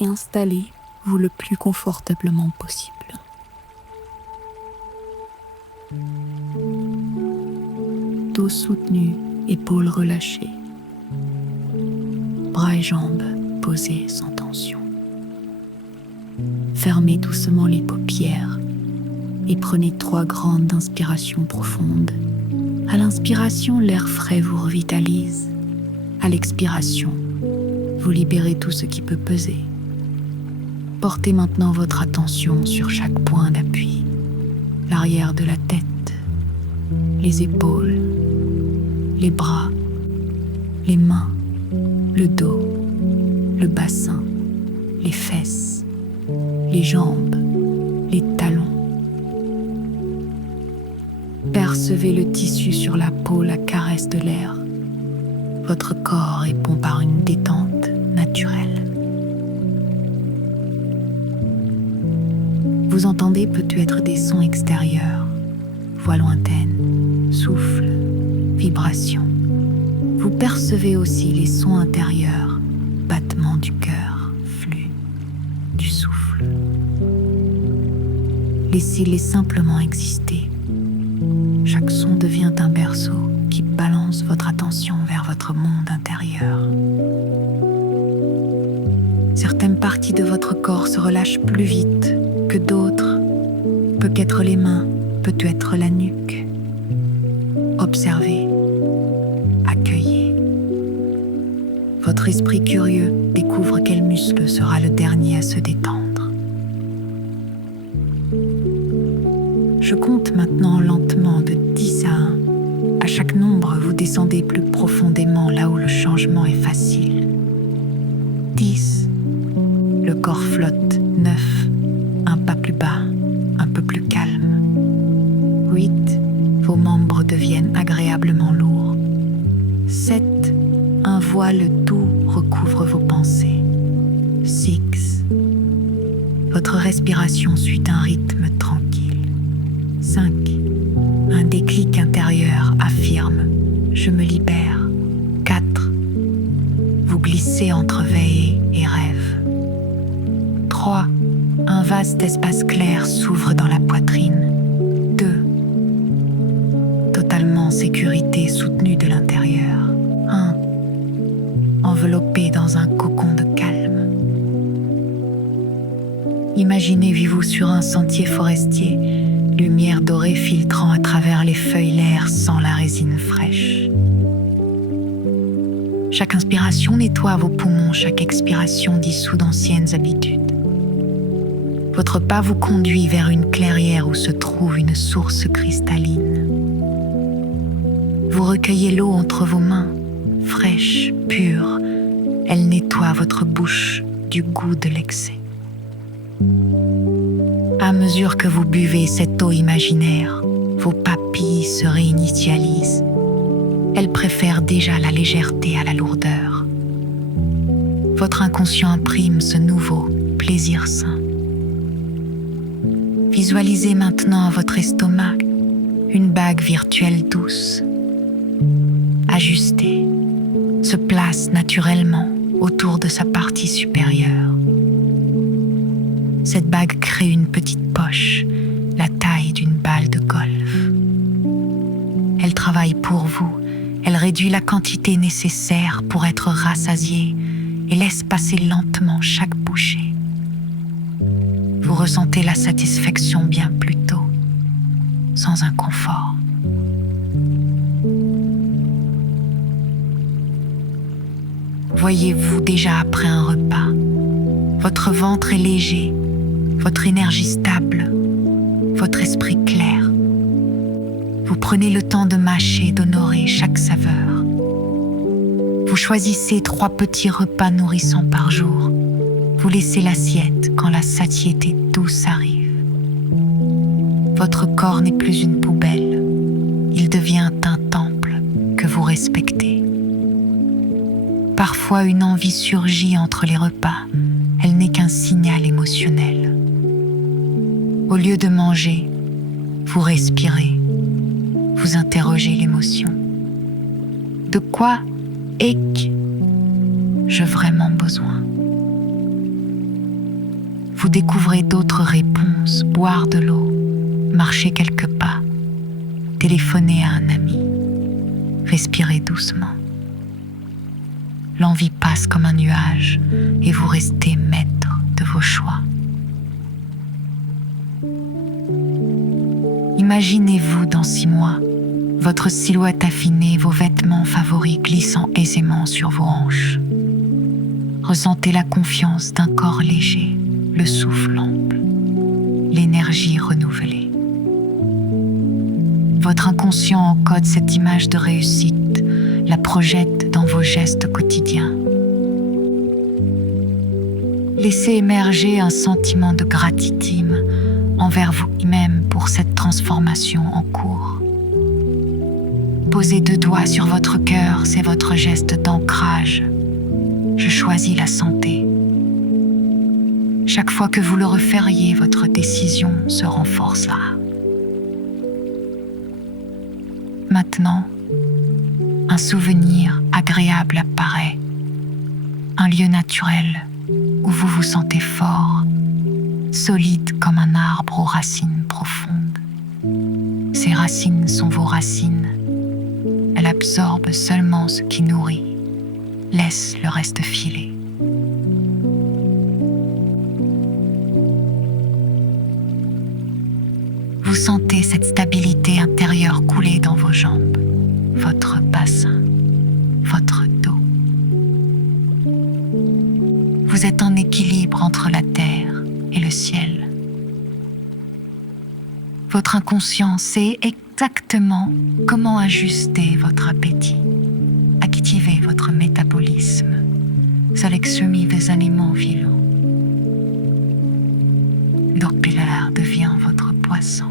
et installez-vous le plus confortablement possible. Dos soutenu, épaules relâchées, bras et jambes posés sans tension. Fermez doucement les paupières et prenez 3 grandes inspirations profondes. À l'inspiration, l'air frais vous revitalise. À l'expiration, vous libérez tout ce qui peut peser. Portez maintenant votre attention sur chaque point d'appui. L'arrière de la tête, les épaules, les bras, les mains, le dos, le bassin, les fesses, les jambes, les talons. Percevez le tissu sur la peau, la caresse de l'air. Votre corps répond par une détente naturelle. Vous entendez peut-être des sons extérieurs, voix lointaines, souffle, vibrations. Vous percevez aussi les sons intérieurs, battements du cœur, flux du souffle. Laissez-les simplement exister. Chaque son devient un berceau qui balance votre attention vers votre monde intérieur. Certaines parties de votre corps se relâchent plus vite que d'autres. Peut-être les mains, peut-être la nuque. Observez, accueillez. Votre esprit curieux découvre quel muscle sera le dernier à se détendre. Je compte maintenant lentement de 10 à 1. À chaque nombre, vous descendez plus profondément là où le changement est facile. 10. Le corps flotte. 9. Un pas plus bas, un peu plus calme. 8. Vos membres deviennent agréablement lourds. 7. Un voile doux recouvre vos pensées. 6. Votre respiration suit un rythme tranquille. 5. Un déclic intérieur affirme « Je me libère ». 4. Vous glissez entre veille et rêve. 3. Un vaste espace clair s'ouvre dans la poitrine. 2. Totalement en sécurité soutenue de l'intérieur. 1. Enveloppé dans un cocon de calme. Imaginez-vous sur un sentier forestier, lumière dorée filtrant à travers les feuilles, l'air sans la résine fraîche. Chaque inspiration nettoie vos poumons, chaque expiration dissout d'anciennes habitudes. Votre pas vous conduit vers une clairière où se trouve une source cristalline. Vous recueillez l'eau entre vos mains, fraîche, pure. Elle nettoie votre bouche du goût de l'excès. À mesure que vous buvez cette eau imaginaire, vos papilles se réinitialisent. Elles préfèrent déjà la légèreté à la lourdeur. Votre inconscient imprime ce nouveau plaisir sain. Visualisez maintenant votre estomac, une bague virtuelle douce. Ajustée, se place naturellement autour de sa partie supérieure. Cette bague crée une petite poche, la taille d'une balle de golf. Elle travaille pour vous, elle réduit la quantité nécessaire pour être rassasiée et laisse passer lentement chaque bouchée. Vous ressentez la satisfaction bien plus tôt, sans inconfort. Voyez-vous déjà après un repas, votre ventre est léger, votre énergie stable, votre esprit clair. Vous prenez le temps de mâcher, d'honorer chaque saveur. Vous choisissez 3 petits repas nourrissants par jour. Vous laissez l'assiette quand la satiété douce arrive. Votre corps n'est plus une poubelle. Il devient un temple que vous respectez. Parfois, une envie surgit entre les repas. Elle n'est qu'un signal émotionnel. Au lieu de manger, vous respirez, vous interrogez l'émotion. De quoi ai-je vraiment besoin ? Vous découvrez d'autres réponses, boire de l'eau, marcher quelques pas, téléphoner à un ami, respirer doucement. L'envie passe comme un nuage et vous restez maître de vos choix. Imaginez-vous dans 6 mois, votre silhouette affinée, vos vêtements favoris glissant aisément sur vos hanches. Ressentez la confiance d'un corps léger, le souffle ample, l'énergie renouvelée. Votre inconscient encode cette image de réussite, la projette dans vos gestes quotidiens. Laissez émerger un sentiment de gratitude envers vous-même pour cette transformation en cours. Posez 2 doigts sur votre cœur, c'est votre geste d'ancrage. Je choisis la santé. Chaque fois que vous le referiez, votre décision se renforcera. Maintenant, un souvenir agréable apparaît, un lieu naturel où vous vous sentez fort, solide comme un arbre aux racines profondes. Ces racines sont vos racines. Elles absorbent seulement ce qui nourrit, laisse le reste filer. Vous sentez cette stabilité intérieure couler dans vos jambes, votre bassin, votre dos. Vous êtes en équilibre entre la terre et le ciel. Votre inconscient sait exactement comment ajuster votre appétit, activer votre métabolisme, sélectionner des aliments vivants. L'eau polaire devient votre poisson.